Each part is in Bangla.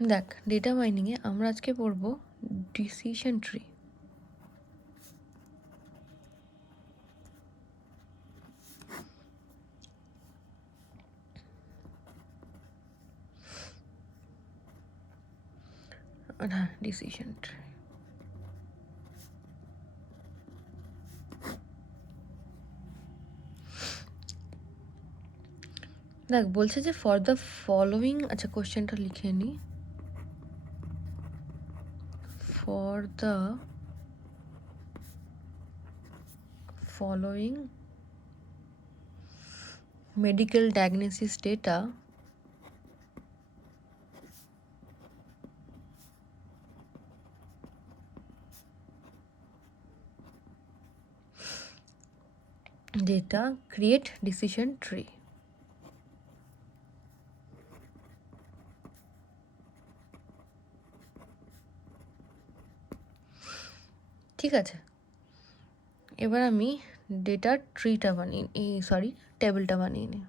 দেখ, ডেটা মাইনিংয়ে আমরা আজকে পড়ব ডিসিশন ট্রি। হ্যাঁ, ডিসিশন ট্রি। দেখ, বলছে যে ফর দ্য ফলোয়িং, আচ্ছা কোশ্চেনটা লিখে নিই। For the following medical diagnosis data create decision tree। ঠিক আছে, এবার আমি ডেটার ট্রিটা বানিয়ে টেবিলটা বানিয়ে নিই।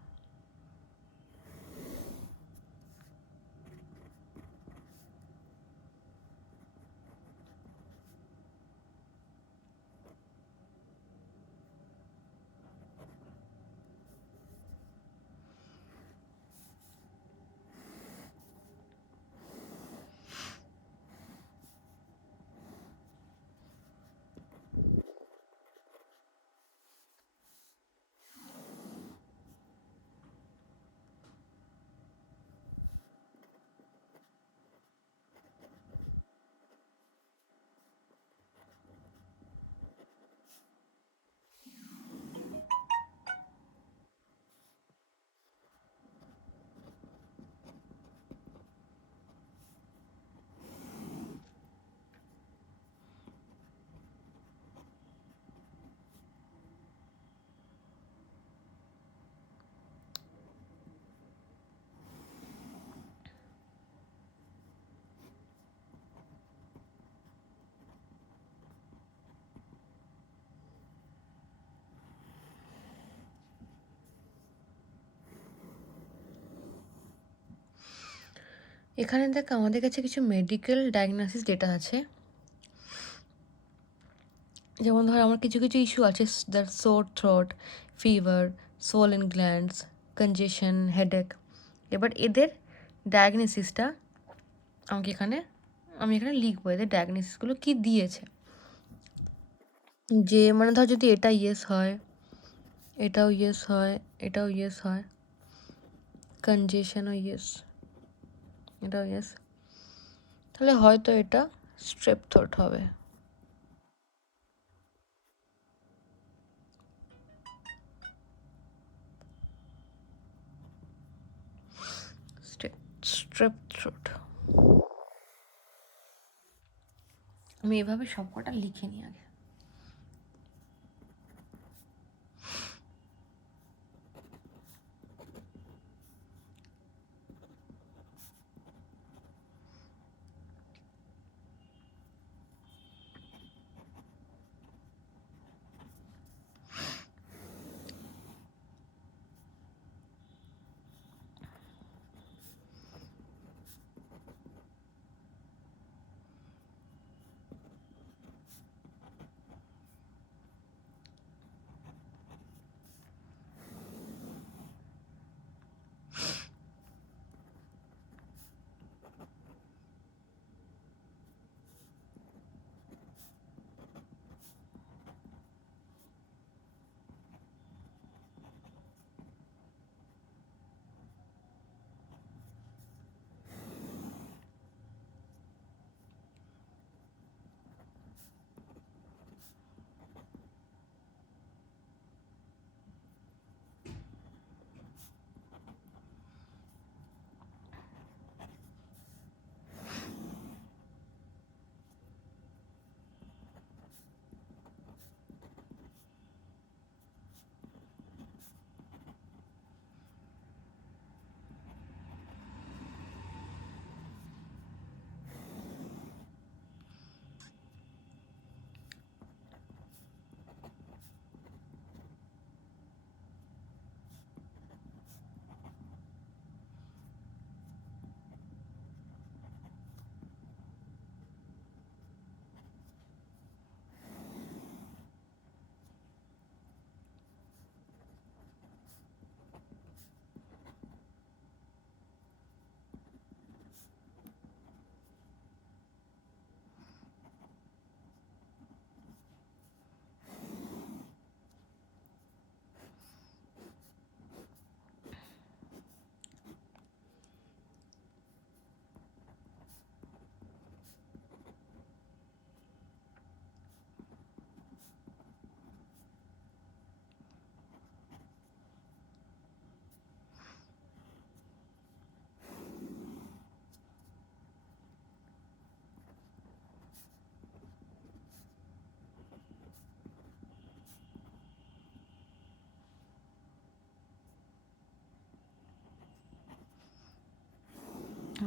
এখানে দেখ, আমাদের কাছে কিছু মেডিকেল ডায়াগনোসিস ডেটা আছে। যেমন ধর, আমার কিছু কিছু ইস্যু আছে, the Soar throat, fever, সোলেন glands, কনজেশন, headache. এবার এদের ডায়াগনোসিসটা আমি এখানে লিখবো, এদের ডায়াগনোসিসগুলো কি দিয়েছে। যে মানে ধর, যদি এটা ইয়েস হয়, এটাও ইয়েস হয়, এটাও ইয়েস হয়, কনজেশনও ইয়েস, এটাও ইয়েস, তাহলে হয়তো এটা স্ট্রেপ থ্রোট হবে। Strap throat. আমি এভাবে সবকটা লিখে নিই আগে।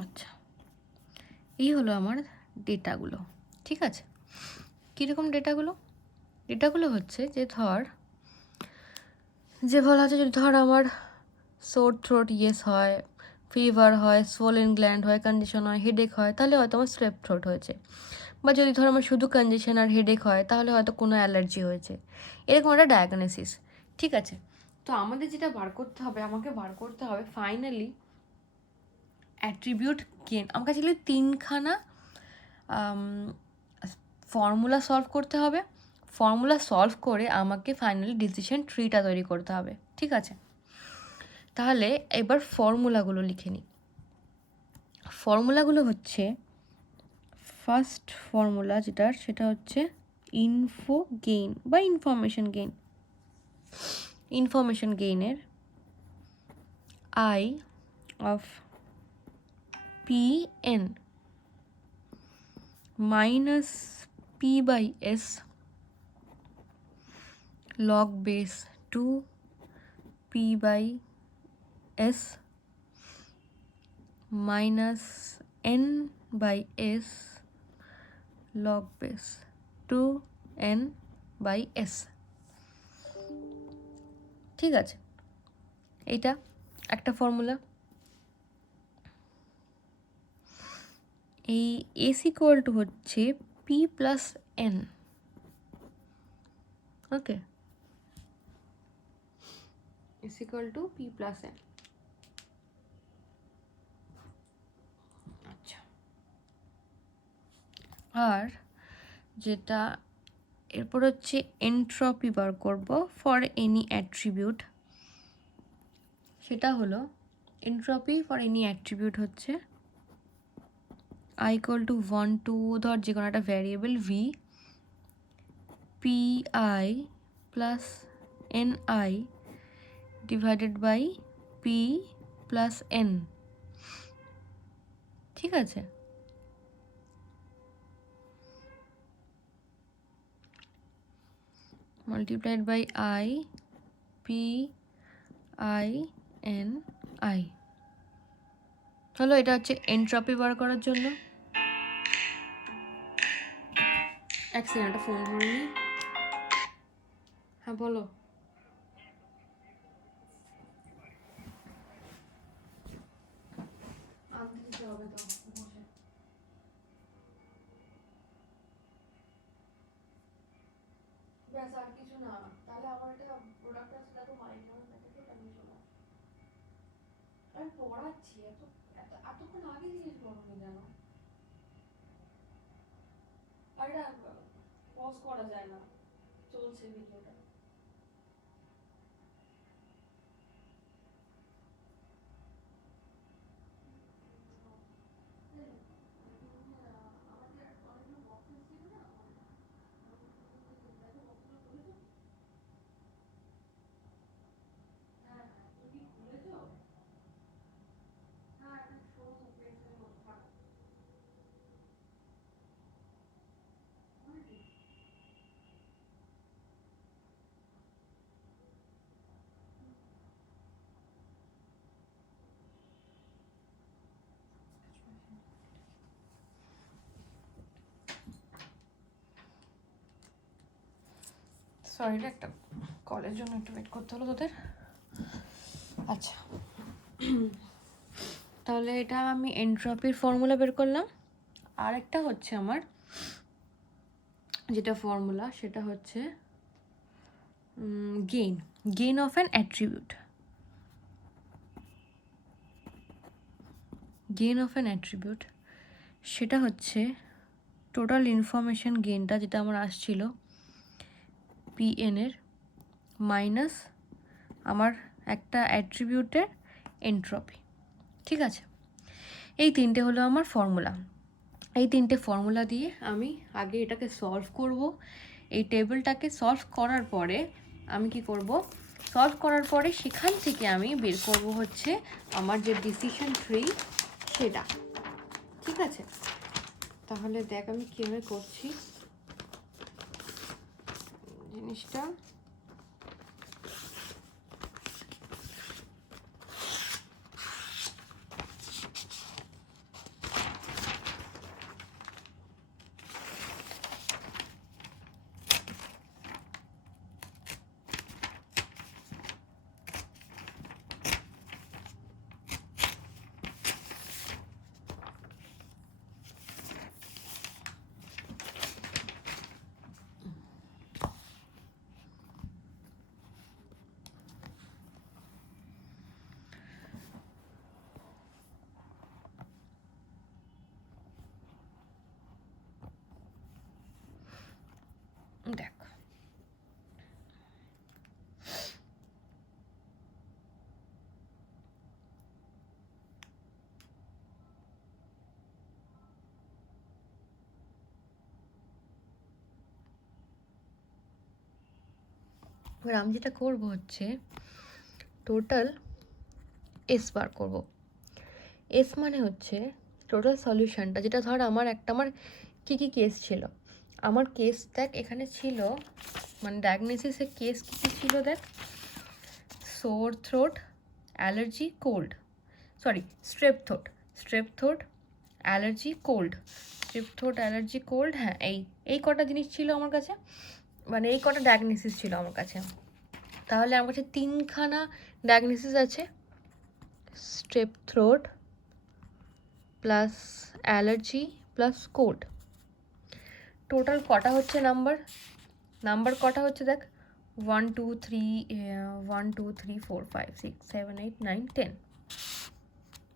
আচ্ছা, এই হলো আমার ডেটাগুলো। ঠিক আছে, কীরকম ডেটাগুলো হচ্ছে যে বলা আছে, যদি ধর আমার সোর থ্রোট ইয়েস হয়, ফিভার হয়, সোলেন গ্ল্যান্ড হয়, কন্ডিশন হয়, হেডেক হয়, তাহলে হয়তো আমার স্ট্রেপ থ্রোট হয়েছে। বা যদি ধর আমার শুধু কন্ডিশন আর হেডেক হয়, তাহলে হয়তো কোনো অ্যালার্জি হয়েছে। এরকম একটা ডায়াগনোসিস। ঠিক আছে, তো আমাদের যেটা আমাকে বার করতে হবে ফাইনালি অ্যাট্রিবিউট গেন। আমার কাছে তিনখানা ফর্মুলা সলভ করতে হবে। ফর্মুলা সলভ করে আমাকে ফাইনালি ডিসিশন ট্রিটা তৈরি করতে হবে। ঠিক আছে, তাহলে এবার ফর্মুলাগুলো লিখে নিই। ফর্মুলাগুলো হচ্ছে, ফার্স্ট ফর্মুলা সেটা হচ্ছে ইনফো গেইন বা ইনফরমেশন গেইনের I of P N minus P by S log base 2 p by s minus n by s log base 2 n by s। ঠিক আছে, এইটা একটা ফর্মুলা। এই s ইকুয়াল টু হচ্ছে p plus n। Okay, is equal to p plus n। আচ্ছা, আর যেটা এরপর হচ্ছে এন্ট্রপি বার করব ফর এনি অ্যাট্রিবিউট। সেটা হলো এন্ট্রপি ফর এনি অ্যাট্রিবিউট হচ্ছে i equal to 1 to ধর যে কোনো একটা variable v pi plus ni divided by p plus n। ঠিক আছে, multiplied by i p i n i। হলো, এটা হচ্ছে এন্ট্রপি বার করার জন্য। এক সেকেন্ড, একটা ফোন ধরে নি। হ্যাঁ বলো। আনতে দিতে হবে তো বসে। ব্যাস, আর কিছু না। তাহলে আমার এটা প্রোডাক্ট আছে, দেখো মাইন্ড প্যাকেটে কন্ডিশন। আমি পড়াচ্ছি, এতক্ষণ আগে জিজ্ঞেস করোনি কেন? আর এটা পজ করা যায় না, চলছে ভিডিওটা। সরি, একটা কলের জন্য একটু ওয়েট করতে হলো তোদের। আচ্ছা, তাহলে এটা আমি এন্ট্রপির ফর্মুলা বের করলাম। আর একটা হচ্ছে আমার যেটা ফর্মুলা, সেটা হচ্ছে gain of an attribute. Gain of an attribute সেটা হচ্ছে টোটাল ইনফরমেশন গেইনটা যেটা আমার আসছিল pn এর মাইনাস আমার একটা অ্যাট্রিবিউটের এন্ট্রপি। ঠিক আছে, এই তিনটে হলো আমার ফর্মুলা। এই তিনটে ফর্মুলা দিয়ে আমি আগে এটাকে সলভ করব। এই টেবিলটাকে সলভ করার পরে আমি কি করব, সলভ করার পরে সেখান থেকে আমি বের করব হচ্ছে আমার যে ডিসিশন ট্রি সেটা। ঠিক আছে, তাহলে দেখ আমি কীভাবে করছি জিনিসটা। এবার আমি যেটা করবো হচ্ছে টোটাল এস বার করবো। এস মানে হচ্ছে টোটাল সলিউশনটা, যেটা ধর আমার কী কী কেস ছিল। আমার কেস দেখ এখানে ছিল, মানে ডায়াগনোসিসের কেস কী কী ছিল দেখ, সোর throat, allergy, cold, sorry strap throat, allergy, cold, strap throat, allergy, cold, হ্যাঁ এই কটা জিনিস ছিল আমার কাছে, মানে এই কটা ডায়াগনোসিস ছিল আমার কাছে। তাহলে আমার কাছে 3খানা ডায়াগনোসিস আছে, strap throat plus allergy plus cold. Total কটা হচ্ছে নাম্বার কটা হচ্ছে দেখ, 1 2 3 4 5 6 7 8 9 10,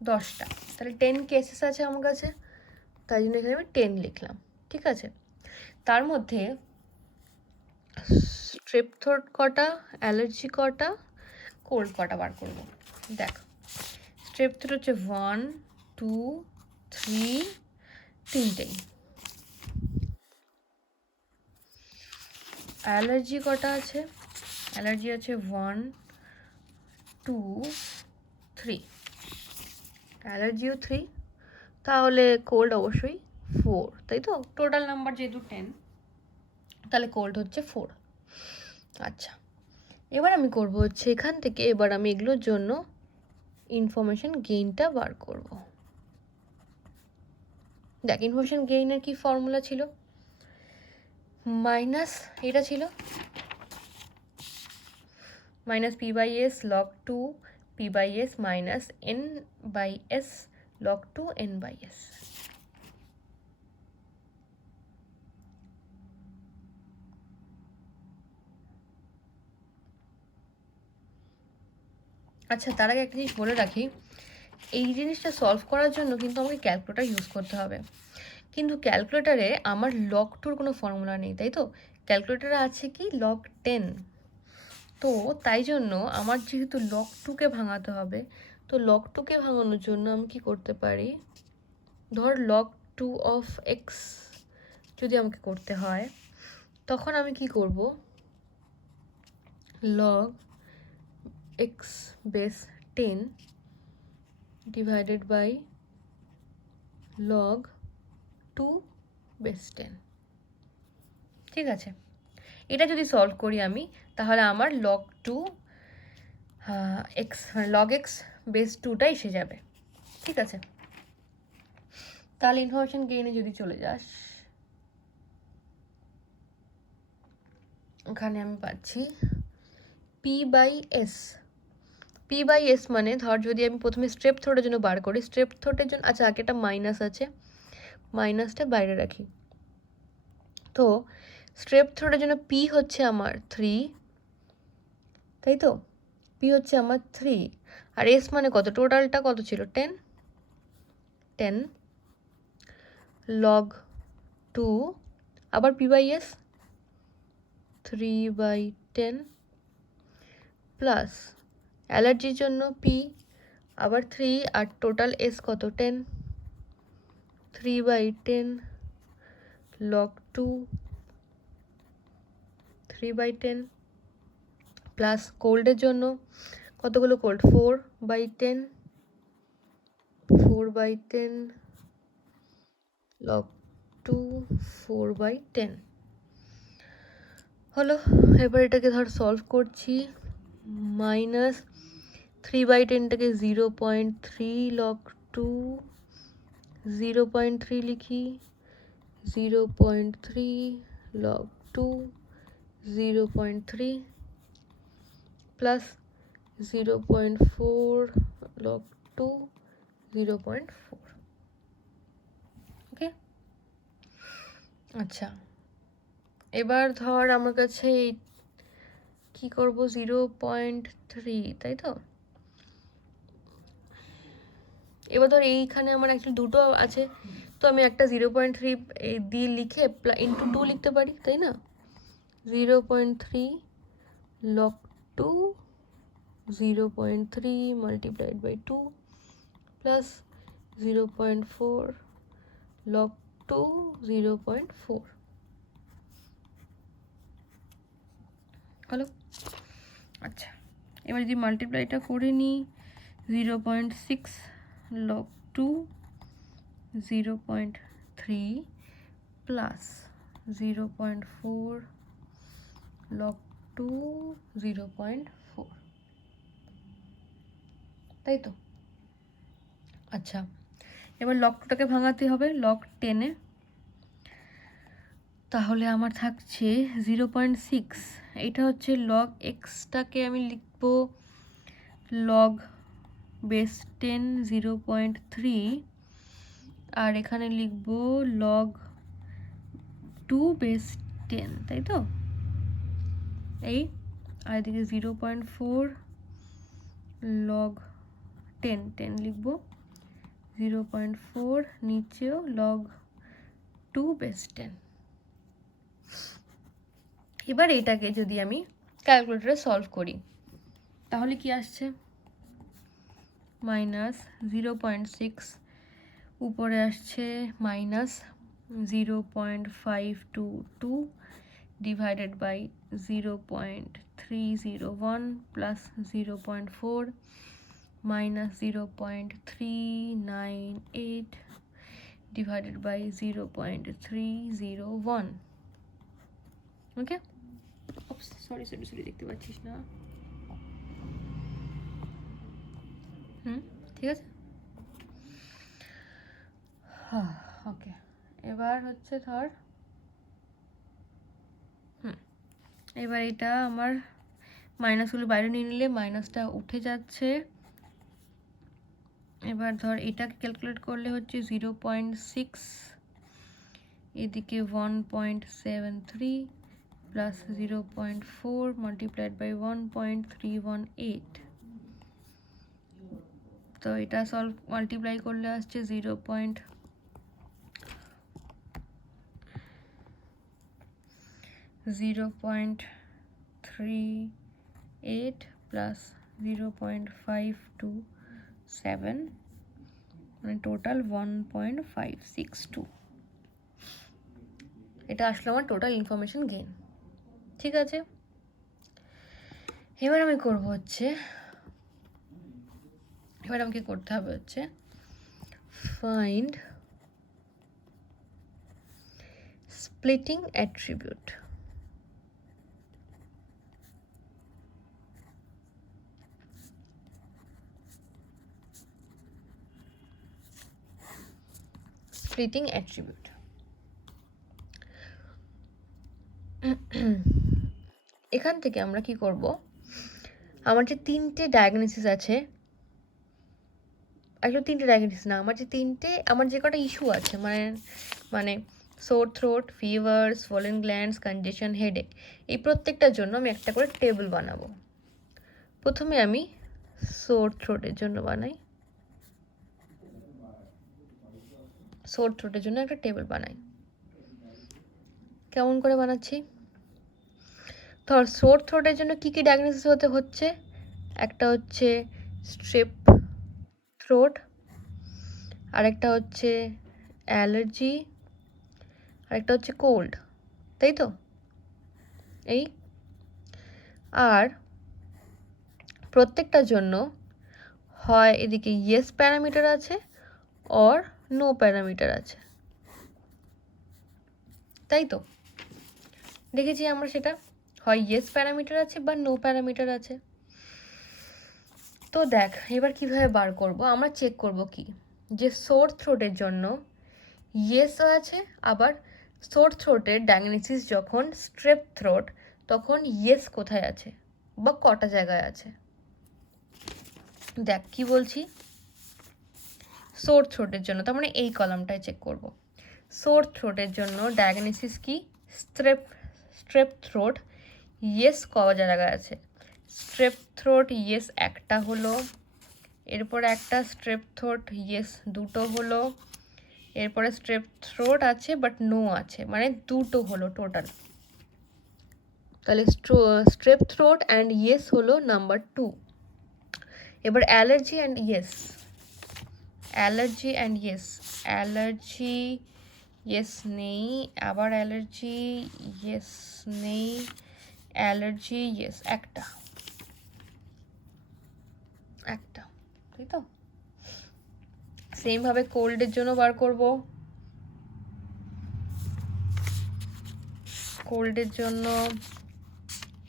10টা। তাহলে 10 কেসেস আছে আমার কাছে, তাই জন্য এখানে আমি 10 লিখলাম। ঠিক আছে, তার মধ্যে স্ট্রেপ থ্রোট কটা, অ্যালার্জি কটা, কোল্ড কটা বার করবো। দেখ স্ট্রেপ থ্রোট হচ্ছে 1 2 3, 3টেই। অ্যালার্জি কটা আছে, অ্যালার্জি আছে 1 2 3, অ্যালার্জিও 3, তাহলে কোল্ড অবশ্যই 4, তাই তো? টোটাল নাম্বার যেহেতু 10, তাহলে কোল্ড হচ্ছে 4। আচ্ছা, এবার আমি করব হচ্ছে এখান থেকে, এবার আমি এগুলোর জন্য ইনফরমেশন গেইনটা বার করব। দেখ ইনফরমেশন গেইনের কি ফর্মুলা ছিল, মাইনাস এটা ছিল minus P by S log 2 P by S minus N by S log 2 N by S. আচ্ছা, তার আগে একটা জিনিস বলে রাখি, এই জিনিসটা সলভ করার জন্য কিন্তু আমাকে ক্যালকুলেটার ইউজ করতে হবে, কিন্তু ক্যালকুলেটারে আমার লগ 2-র কোনো ফর্মুলা নেই, তাই তো? ক্যালকুলেটারে আছে কি লগ 10, তো তাই জন্য আমার যেহেতু লগ 2-কে ভাঙাতে হবে, তো লগ 2-কে ভাঙানোর জন্য আমি কি করতে পারি, ধর log 2 of x যদি আমাকে করতে হয়, তখন আমি কি করব, log x base 10 divided by log 2 base 10। ঠিক আছে, এটা যদি সলভ করি আমি, তাহলে আমার log 2 x log x base 2টা এসে যাবে। ঠিক আছে, তাহলে ইনফরমেশন গেইনে যদি চলে যাস, ওখানে আমি পাচ্ছি পি বাই এস মানে ধর যদি আমি প্রথমে স্ট্রেপ থ্রোটের জন্য বার করি, স্ট্রেপ থ্রোটের জন্য, আচ্ছা আগে একটা মাইনাস আছে, মাইনাসটা বাইরে রাখি। তো স্ট্রেপ থ্রোটের জন্য পি হচ্ছে আমার 3, তাই তো? পি হচ্ছে আমার 3, আর এস মানে কত, টোটালটা কত ছিল, 10 লগ 2, আবার পি বাই এস 3/10 প্লাস অ্যালার্জির জন্য পি আবার 3, আর টোটাল এস কত, 10, 3/10 log 2 3/10 প্লাস কোল্ডের জন্য কতগুলো কোল্ড, 4/10 4/10 log 2 4/10 হলো। এবার এটাকে ধর সলভ করছি, মাইনাস 3/10টাকে 0.3 log 2 0.3 লিখি, 0.3 log 2 0.3 প্লাস 0.4 log 2 0.4। ওকে, আচ্ছা এবার ধর আমার কাছে কি করব, 0.3, তাই তো? এবার ধর এইখানে আমার অ্যাকচুয়ালি দুটো আছে, তো আমি একটা 0.3 দিয়ে লিখে ইন্টু 2 লিখতে পারি, তাই না? 0.3 log 2 0.3 multiplied by 2 plus 0.4 log 2 0.4 হলো। আচ্ছা, এবার যদি মাল্টিপ্লাইটা করে নিই 0.6 log 2 0.3 প্লাস 0.4 log 2 0.4, তাই তো? আচ্ছা, এবার লগ 2টাকে ভাঙাতে হবে লগ 10-এ। তাহলে আমার থাকছে 0.6, এটা হচ্ছে লগ এক্সটাকে আমি লিখব লগ বেস 10 0.3, আর এখানে লিখব লগ 2 বেস 10, তাই তো? এই আর এদিকে 0.4 লগ 10 লিখব, 0.4 নিচেও লগ 2 বেস 10। এবার এটাকে যদি আমি ক্যালকুলেটরে সলভ করি তাহলে কি আসছে, মাইনাস 0.6, উপরে আসছে minus 0.522 divided by 0.301 plus 0.4 minus 0.398 divided by 0.301। Okay, sorry দেখতে পাচ্ছিস না? ঠিক আছে। ওকে, এবার হচ্ছে ধর এবার এটা আমার মাইনাসগুলো বাইরে নিয়ে নিলে মাইনাসটা উঠে যাচ্ছে। এবার ধর এটাকে ক্যালকুলেট করলে হচ্ছে 0.6, এদিকে 1.73 প্লাস 0.4 মাল্টিপ্লাইড বাই 1.318। তো এটা সলভ মাল্টিপ্লাই করলে আসছে 0.38 প্লাস 0.527, মানে টোটাল 1.562। এটা আসলে আমার টোটাল ইনফরমেশন গেইন। ঠিক আছে, এবার আমি করব হচ্ছে এবার আমাকে করতে হবে হচ্ছে find splitting attribute. Splitting attribute, এখান থেকে আমরা কি করব, আমার যে তিনটে ডায়াগনোসিস আছে, আসলে তিনটে ডায়াগনোসিস না, আমার যে কটা ইস্যু আছে, মানে সোর থ্রোট, ফিভার, সোলেন গ্ল্যান্ডস, কনজেশন, হেডেক, এই প্রত্যেকটার জন্য আমি একটা করে টেবিল বানাবো। প্রথমে আমি সোর থ্রোটের জন্য বানাই, সোর থ্রোটের জন্য একটা টেবিল বানাই। কেমন করে বানাচ্ছি, ধর সোর থ্রোটের জন্য কী কী ডায়াগনোসিস হতে হচ্ছে, একটা হচ্ছে স্ট্রেপ থ্রোট, আরেকটা হচ্ছে অ্যালার্জি, আরেকটা হচ্ছে কোল্ড, তাই তো? এই আর প্রত্যেকটার জন্য হয় এদিকে ইয়েস প্যারামিটার আছে অর নো প্যারামিটার আছে, তাই তো? দেখেছি আমরা সেটা, হয় ইয়েস প্যারামিটার আছে বা নো প্যারামিটার আছে। তো দেখ এবার কিভাবে বার করব, আমরা চেক করব কি, যে সোর থ্রোটের জন্য ইয়েসও আছে, আবার সোর থ্রোটের ডায়াগনোসিস যখন স্ট্রেপ থ্রোট তখন ইয়েস কোথায় আছে বা কটা জায়গায় আছে। দেখ কি বলছি, সোর থ্রোটের জন্য তার মানে এই কলামটায় চেক করব। সোর থ্রোটের জন্য ডায়াগনোসিস কি, স্ট্রেপ থ্রোট, ইয়েস ক জায়গায় আছে, স্ট্রেপ থ্রোট ইয়েস একটা হলো, এরপরে একটা স্ট্রেপ থ্রোট ইয়েস দুটো হলো, এরপরে স্ট্রেপ থ্রোট আছে বাট নো আছে, মানে দুটো হলো টোটাল। তাহলে স্ট্রেপ থ্রোট অ্যান্ড ইয়েস হলো নাম্বার 2। এবার allergy and yes, allergy yes নেই, আবার অ্যালার্জি ইয়েস নেই, অ্যালার্জি ইয়েস একটা, তাই তো। সেম ভাবে কোল্ডের জন্য বার করব, কোল্ডের জন্য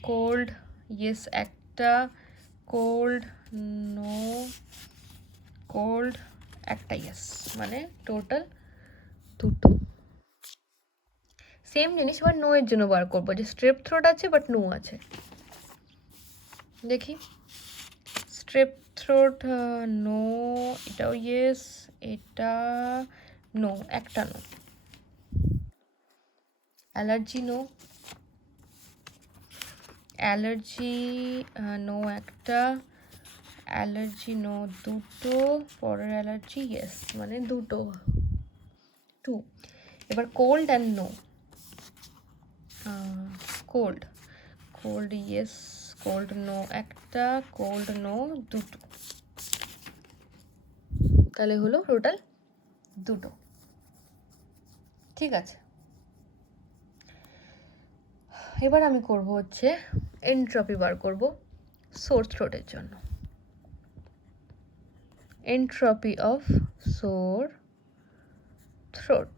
কোল্ড ইয়েস একটা, কোল্ড নো, কোল্ড একটা ইয়েস, মানে টোটাল দুটো। সেম জিনিস আবার নো এর জন্য বার করবো, যে স্ট্রেপ থ্রোট আছে বাট নো আছে। দেখি স্ট্রেপ থ্রোট নো, এটাও ইয়েস, এটা নো, একটা no. Allergy no, allergy no একটা, অ্যালার্জি নো দুটো, পরের অ্যালার্জি ইয়েস, মানে দুটো, টু। এবার cold and no, cold, cold yes, cold no একটা, কোল্ড নো দুটো, তাহলে হলো টোটাল দুটো। ঠিক আছে, এবার আমি করব হচ্ছে এন্ট্রপি বার করব সোর থ্রোটের জন্য। এন্ট্রপি অফ সোর থ্রোট,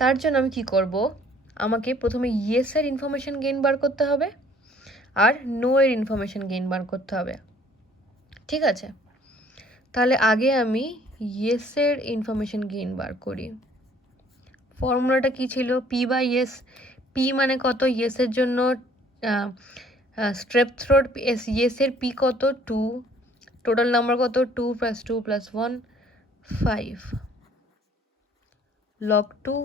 তার জন্য আমি কি করব, আমাকে প্রথমে ইয়েস এর ইনফরমেশন গেইন বার করতে হবে আর নো এর ইনফরমেশন গেইন বার করতে হবে। ঠিক আছে, তাহলে আগে আমি ইয়েস এর ইনফরমেশন গেইন বার করি। ফর্মুলাটা কি ছিল, পি বাই ইয়েস। পি মানে কত, ইয়েসের জন্য স্ট্রেপ থ্রোট ইয়েসের পি কত, 2, টোটাল নাম্বার কত, 2 + 2 + 1 5, log 2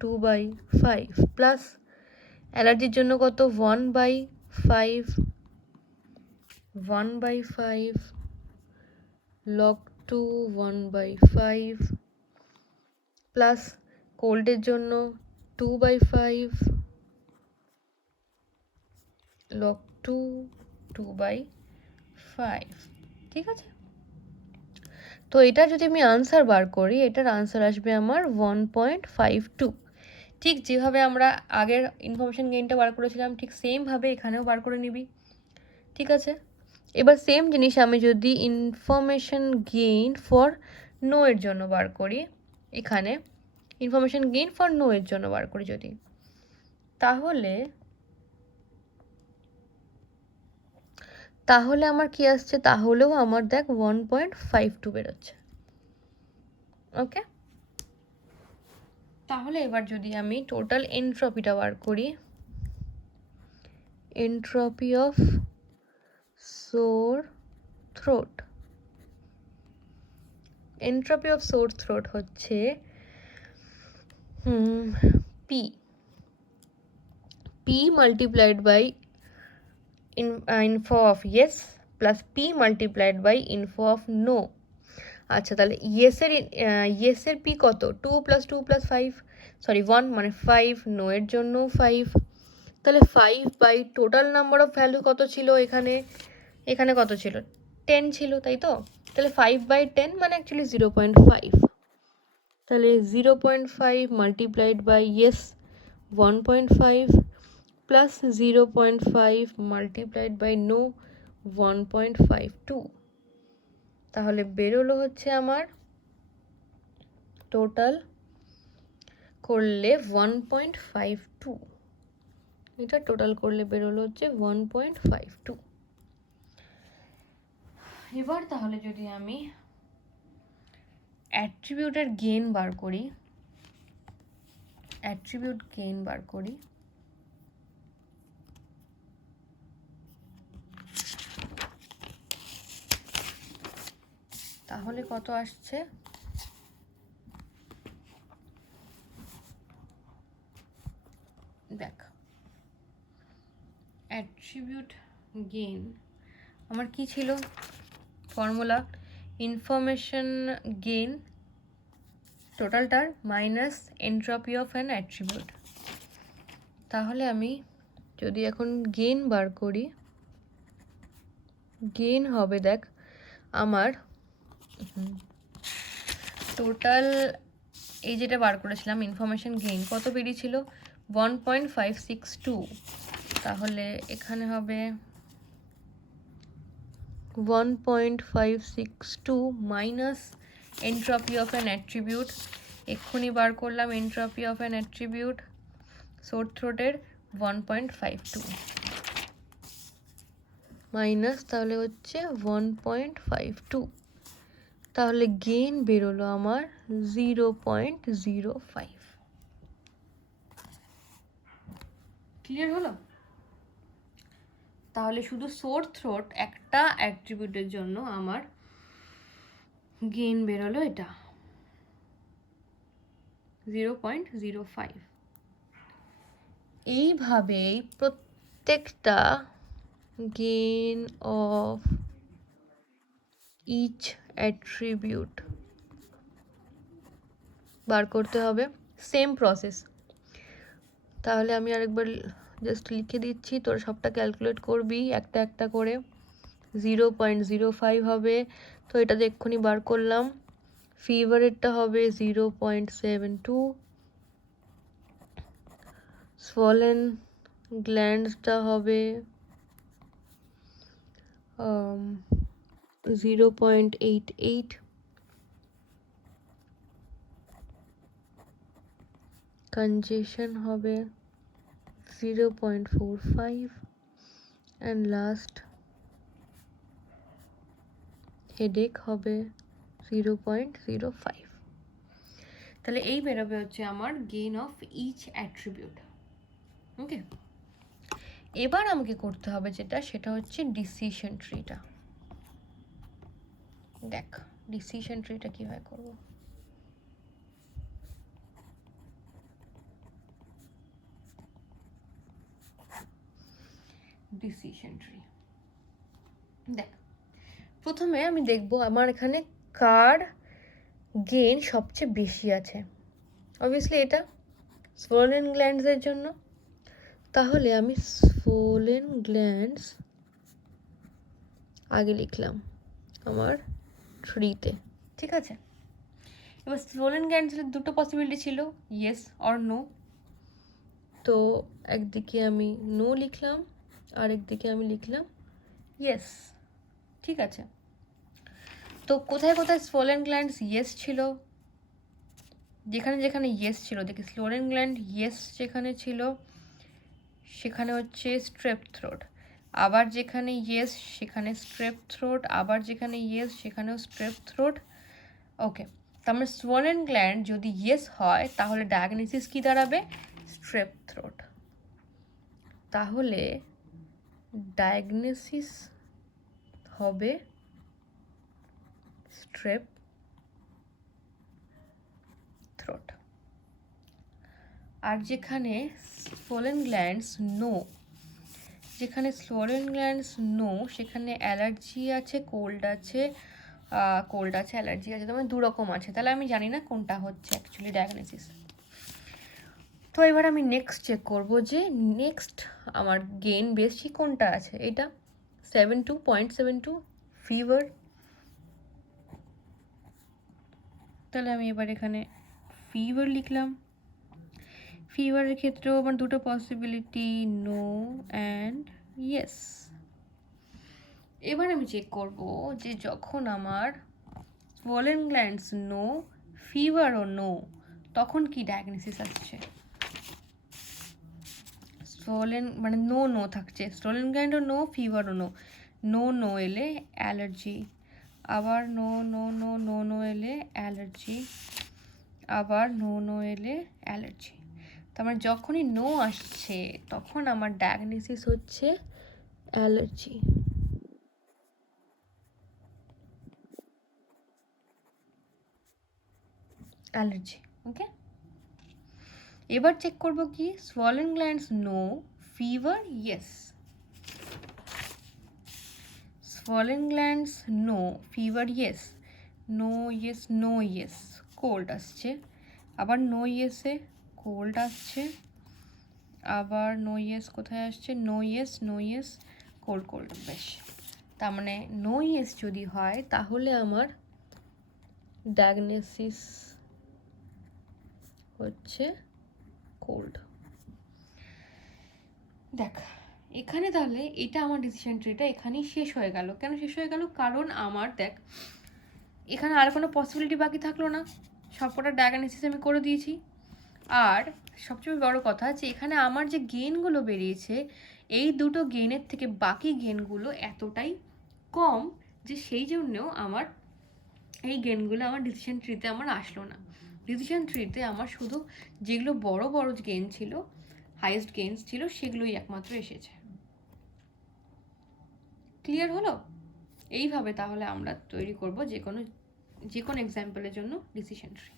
2/5 প্লাস অ্যালার্জির জন্য কত, 1/5, 1/5 log 2 1/5 প্লাস কোল্ডের জন্য 2/5 log 2 2/5। ঠিক আছে, তো এটা যদি আমি আনসার বার করি, এটার আনসার আসবে আমার 1.52। ঠিক যেভাবে আমরা আগের ইনফরমেশন গেইনটা বার করেছিলাম ঠিক সেমভাবে এখানেও বার করে নিবি। ঠিক আছে, এবার সেম জিনিস আমি যদি ইনফরমেশন গেইন ফর নো এর জন্য বার করি, এখানে ইনফরমেশন গেইন ফর নো এর জন্য বার করি যদি, তাহলে আমার কি আসছে, তাহলেও আমার দেখ 1.52 বেরোচ্ছে। ওকে, তাহলে এবার যদি আমি টোটাল এন্ট্রপিটা বার করি, entropy of sore throat, entropy of sore throat হচ্ছে P, P multiplied by info of yes plus P multiplied by info of no. আচ্ছা, তাহলে ইয়েসের পি কত, 2 + 2 + 5, সরি 1 মানে 5, নো এর জন্য 5, তাহলে 5 টোটাল নাম্বার অফ ভ্যালু কত ছিল, এখানে কত ছিল, 10 ছিল, তাই তো। তাহলে 5/10 মানে অ্যাকচুয়ালি 0.5, তাহলে 0.5 multiplied by yes 1.5 plus 0.5 multiplied by no 1.52, তাহলে বেরোলো হচ্ছে আমার টোটাল করলে 1.52, এটা টোটাল করলে বেরোলো হচ্ছে 1.52। এবার তাহলে যদি আমি অ্যাট্রিবিউটের গেইন বার করি, অ্যাট্রিবিউট গেইন বার করি, তাহলে কত আসছে, দেখ অ্যাট্রিবিউট গেইন আমার কি ছিল ফর্মুলা, ইনফরমেশন গেইন টোটালটার minus entropy of an attribute. তাহলে আমি যদি এখন গেইন বার করি, গেইন হবে দেখ আমার টোটাল এই যেটা বার করেছিলাম ইনফরমেশন গেইন কত বেরিয়েছিল 1.562, তাহলে এখানে হবে 1.562 minus entropy of an attribute, এক্ষুনি বার করলাম entropy of an attribute sore থ্রোটের 1.52 মাইনাস তাহলে হচ্ছে 1.52, তাহলে গেইন বেরোলো আমার 0.05। ক্লিয়ার হলো? তাহলে শুধু সোর থ্রোট একটা অ্যাট্রিবিউটের জন্য আমার গেইন বেরোলো এটা 0.05। এইভাবেই প্রত্যেকটা গেইন অফ ইচ অ্যাট্রিবিউট বার করতে হবে, সেম প্রসেস। তাহলে আমি আরেকবার জাস্ট লিখে দিচ্ছি, তোর সবটা ক্যালকুলেট করবি একটা একটা করে। 0.05 হবে, তো এটা তো এক্ষুনি বার করলাম। ফিভারেরটা হবে 0.72, সোলেন গ্ল্যান্ডসটা হবে 0.88, কনজেশন হবে 0.45 and লাস্ট হেডেক হবে 0.05। তাহলে এই বেরোবে হচ্ছে আমার গেইন অফ ইচ অ্যাট্রিবিউট। ওকে, এবার আমাকে করতে হবে যেটা, সেটা হচ্ছে ডিসিশন ট্রিটা। দেখ ডিসিশন ট্রিটা কিভাবে করব। ডিসিশন ট্রি, দেখ প্রথমে আমি দেখব আমার এখানে কার গেইন সবচেয়ে বেশি আছে। অবভিয়াসলি এটা সোলেন গ্ল্যান্ডসের জন্য, তাহলে আমি সোলেন গ্ল্যান্ডস আগে লিখলাম আমার ট্রিতে, ঠিক আছে। এবার সোলেন গ্ল্যান্ডসের দুটো পসিবিলিটি ছিল, ইয়েস অর নো। তো একদিকে আমি নো লিখলাম আর একদিকে আমি লিখলাম ইয়েস, ঠিক আছে। তো কোথায় কোথায় সোলেন গ্ল্যান্ডস ইয়েস ছিল, যেখানে যেখানে ইয়েস ছিল দেখি সোলেন গ্ল্যান্ড ইয়েস যেখানে ছিল সেখানে হচ্ছে স্ট্রেপ থ্রোট, আবার যেখানে ইয়েস সেখানে স্ট্রেপ থ্রোট, আবার যেখানে ইয়েস সেখানেও স্ট্রেপ থ্রোট। ওকে, তার মানে সোলেন গ্ল্যান্ড যদি ইয়েস হয় তাহলে ডায়াগনোসিস কি দাঁড়াবে, স্ট্রেপ থ্রোট। তাহলে ডায়াগনোসিস হবে স্ট্রেপ থ্রোট। আর যেখানে সোলেন গ্ল্যান্ডস নো, যেখানে সোলেন গ্ল্যান্ডস নো সেখানে অ্যালার্জি আছে, কোল্ড আছে, অ্যালার্জি আছে, তো মানে দু রকম আছে। তাহলে আমি জানি না কোনটা হচ্ছে অ্যাকচুয়ালি ডায়াগনোসিস। তো এবার আমি নেক্সট চেক করব যে নেক্সট আমার গেইন বেশি কোনটা আছে। এটা 72.72 ফিভার, তাহলে আমি এবার এখানে ফিভার লিখলাম। ফিভারের ক্ষেত্রেও আমার দুটো পসিবিলিটি, নো অ্যান্ড ইয়েস। এবার আমি চেক করব যে যখন আমার সোলেন গ্ল্যান্ডস নো, ফিভারও নো, তখন কি ডায়াগনোসিস আসছে। সোলেন মানে নো নো থাকছে, সোলেন গ্ল্যান্ডও নো, ফিভারও নো, নো নো এলে অ্যালার্জি, আবার no no no no no এলে অ্যালার্জি, আবার নো নো এলে অ্যালার্জি। তার মানে যখনই নো আসছে তখন আমার ডায়াগনোসিস হচ্ছে অ্যালার্জি। অ্যালার্জি, ওকে। এবার চেক করব কি, swollen glands no, fever yes. Swollen glands no, fever yes, no yes no yes, cold আসছে, আবার নো ইয়েসে কোল্ড আসছে, আবার নো ইয়েস কোথায় আসছে, নো ইয়েস কোল্ড কোল্ড। বেশ, তার মানে নো ইয়েস যদি হয় তাহলে আমার ডায়াগনোসিস হচ্ছে কোল্ড। দেখ এখানে তাহলে এটা আমার ডিসিশন ট্রিটা এখানেই শেষ হয়ে গেল। কেন শেষ হয়ে গেল? কারণ আমার দেখ এখানে আর কোনো পসিবিলিটি বাকি থাকলো না, সবকটা ডায়াগনোসিস আমি করে দিয়েছি। আর সবচেয়ে বড় কথা যে এখানে আমার যে গেনগুলো বেরিয়েছে এই দুটো গেনের থেকে বাকি গেনগুলো এতটাই কম যে সেই জন্যও আমার এই গেনগুলো আমার ডিসিশন ট্রিতে আমার আসলো না। ডিসিশন ট্রিতে আমার শুধু যেগুলো বড় বড় গেন ছিল, হাইয়েস্ট গেনস ছিল, সেগুলোই একমাত্র এসেছে। ক্লিয়ার হলো? এইভাবে তাহলে আমরা তৈরি করব যে কোনো এক্সাম্পলের জন্য ডিসিশন ট্রি।